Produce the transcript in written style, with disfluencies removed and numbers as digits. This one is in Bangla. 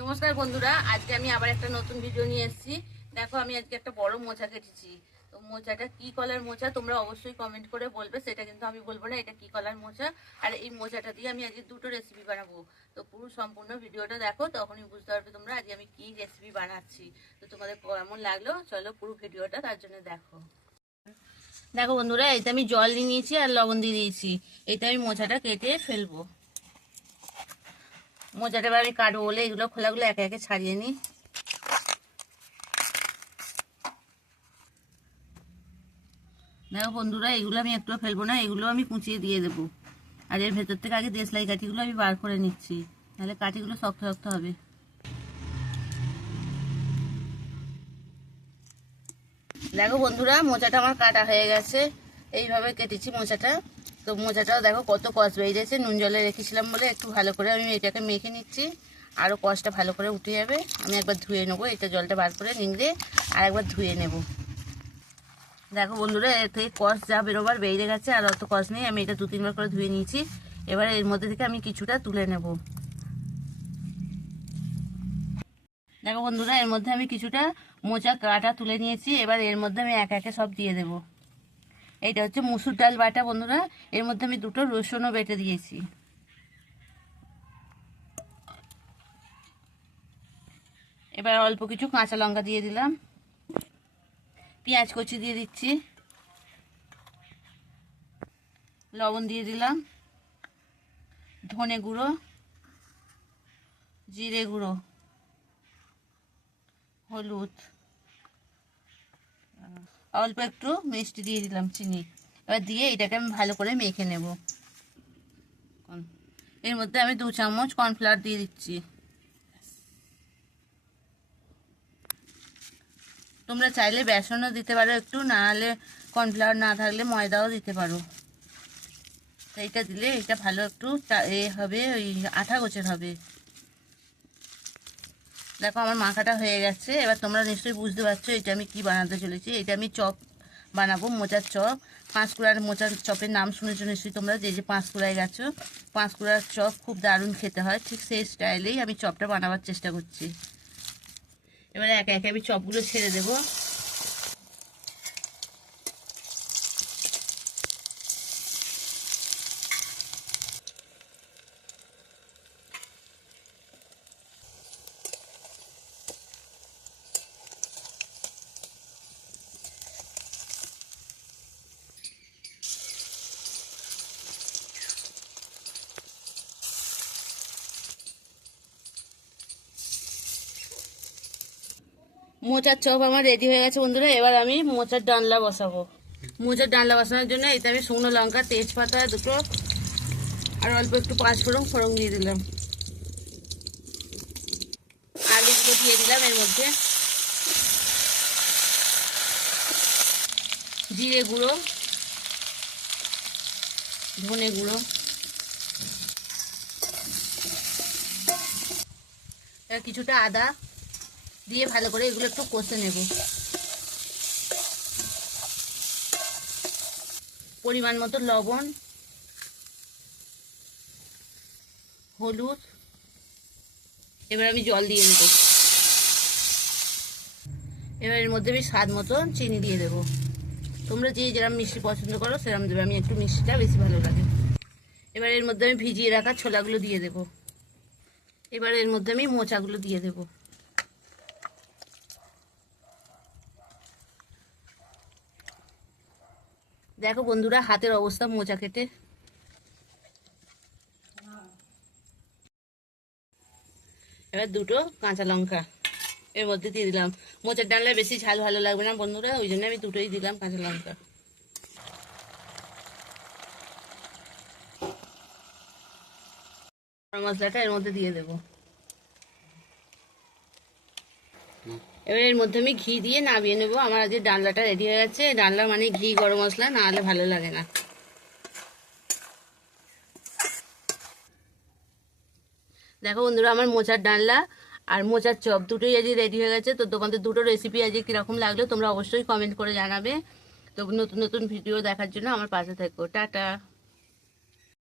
নমস্কার বন্ধুরা, আজকে আমি আবার একটা নতুন ভিডিও নিয়ে এসেছি। দেখো, আমি আজকে একটা বড় মোচা কেটেছি। তো মোচাটা কি কলার মোচা তোমরা অবশ্যই কমেন্ট করে বলবে, সেটা কিন্তু আমি বলবো না এটা কি কলার মোচা। আর এই মোচাটা দিয়ে আমি আজকে দুটো রেসিপি বানাবো। তো পুরো সম্পূর্ণ ভিডিওটা দেখো, তখনই বুঝতে পারবে তোমরা আজকে আমি কি রেসিপি বানাচ্ছি। তো তোমাদের কেমন লাগলো চলো পুরো ভিডিওটা তার জন্য দেখো। দেখো বন্ধুরা, এইটা আমি জল দিয়ে নিয়েছি আর লবণ দিয়ে দিয়েছি। এইটা আমি মোচাটা কেটে ফেলবো। মোচাটা এবার আমি কাটবো বলে এগুলো খোলাগুলো একে একে ছাড়িয়ে নিই। দেখো বন্ধুরা, এগুলো আমি একটু ফেলবো না, এগুলো আমি কুচিয়ে দিয়ে দেবো। আর এর ভেতর থেকে আগে দেশলাই কাঠিগুলো আমি বার করে নিচ্ছি, নাহলে কাঠিগুলো শক্ত শক্ত হবে। দেখো বন্ধুরা, মোচাটা আমার কাটা হয়ে গেছে। এইভাবে কেটেছি মোচাটা। তো মোচাটাও দেখো কত কষ বেরিয়েছে, নুন জলে রেখেছিলাম বলে একটু ভালো করে আমি এটাকে মেখে নিচ্ছি। আরও কষটা ভালো করে উঠে যাবে। আমি একবার ধুয়ে নেবো, এটা জলটা বার করে নিংড়ে আর একবার ধুয়ে নেব। দেখো বন্ধুরা, এর থেকে কষ যা বেরোবার বেরিয়ে গেছে, আর অত কষ নেই। আমি এটা 2-3 বার করে ধুয়ে নিয়েছি। এবারে এর মধ্যে থেকে আমি কিছুটা তুলে নেব। দেখো বন্ধুরা, এর মধ্যে আমি কিছুটা মোচা কাটা তুলে নিয়েছি। এবার এর মধ্যে আমি একে একে সব দিয়ে দেব। এইটা হচ্ছে মুসুর ডাল বাটা বন্ধুরা। এর মধ্যে আমি 2টো রসুনও বেটে দিয়েছি। এবার অল্প কিছু কাঁচা লঙ্কা দিয়ে দিলাম, পেঁয়াজ কুচি দিয়ে দিচ্ছি, লবণ দিয়ে দিলাম, ধনে গুঁড়ো, জিরে গুঁড়ো, হলুদ, অল্প একটু মিষ্টি দিয়ে দিলাম, চিনি। এবার দিয়ে এটাকে আমি ভালো করে মেখে নেব। এর মধ্যে আমি 2 চামচ কর্নফ্লাওয়ার দিয়ে দিচ্ছি। তোমরা চাইলে বেসনও দিতে পারো একটু, না হলে কর্নফ্লাওয়ার না থাকলে ময়দাও দিতে পারো। এইটা দিলে এটা ভালো একটু এ হবে, ওই আঠা গোছের হবে। দেখো আমার মাখাটা হয়ে গেছে। এবার তোমরা নিশ্চয়ই বুঝতে পারছো এটা আমি কি বানাতে চলেছি। এটা আমি চপ বানাবো, মোচার চপ। পাঁশকুড়ার মোচার চপের নাম শুনেছো নিশ্চয়ই তোমরা, যে পাঁশকুড়ায় গেছো। পাঁশকুড়ার চপ খুব দারুণ খেতে হয়, ঠিক সেই স্টাইলেই আমি চপটা বানাবার চেষ্টা করছি। এবারে একে একে আমি চপগুলো ছেড়ে দেবো। মোচার চপ আমার রেডি হয়ে গেছে বন্ধুরা। এবার আমি মোচার ডালনা বসাবো। মোচার ডালনা বসানোর জন্য এতে আমি শুকনো লঙ্কা, তেজপাতা 2টো আর অল্প একটু ফোড়ন দিয়ে দিলাম। আলুগুলো দিয়ে দিলাম এর মধ্যে, জিরে গুঁড়ো, ধনে গুঁড়ো, কিছুটা আদা দিয়ে ভালো করে এগুলো একটু কষে নেব। পরিমাণ মতো লবণ, হলুদ। এবার আমি জল দিয়ে দেবো। এবার এর মধ্যে আমি স্বাদ মতো চিনি দিয়ে দেবো। তোমরা যে যেরকম মিষ্টি পছন্দ করো সেরকম দেবে, আমি একটু মিষ্টিটা বেশি ভালো লাগে। এবার এর মধ্যে আমি ভিজিয়ে রাখা ছোলাগুলো দিয়ে দেবো। এবার এর মধ্যে আমি মোচাগুলো দিয়ে দেবো। দেখো বন্ধুরা, হাতের অবস্থা মোচা কেটে। এবার 2টো কাঁচা লঙ্কা এর মধ্যে দিয়ে দিলাম। মোচার ডালনায় বেশি ঝাল ভালো লাগবে না বন্ধুরা, ওই জন্য আমি 2টোই দিলাম কাঁচা লঙ্কা। মশলাটা এর মধ্যে দিয়ে দেবো। এবার এর মধ্যে আমি ঘি দিয়ে নামিয়ে নেবো। আমার আজকে ডালনাটা রেডি হয়ে গেছে। ডালনা মানে ঘি, গরম মশলা না হলে ভালো লাগে না। দেখো বন্ধুরা, আমার মোচার ডালনা আর মোচার চপ দুটোই আজকে রেডি হয়ে গেছে। তো তোমাদের 2টো রেসিপি আজকে কীরকম লাগলো তোমরা অবশ্যই কমেন্ট করে জানাবে। তো নতুন নতুন ভিডিও দেখার জন্য আমার পাশে থেকো। টাটা।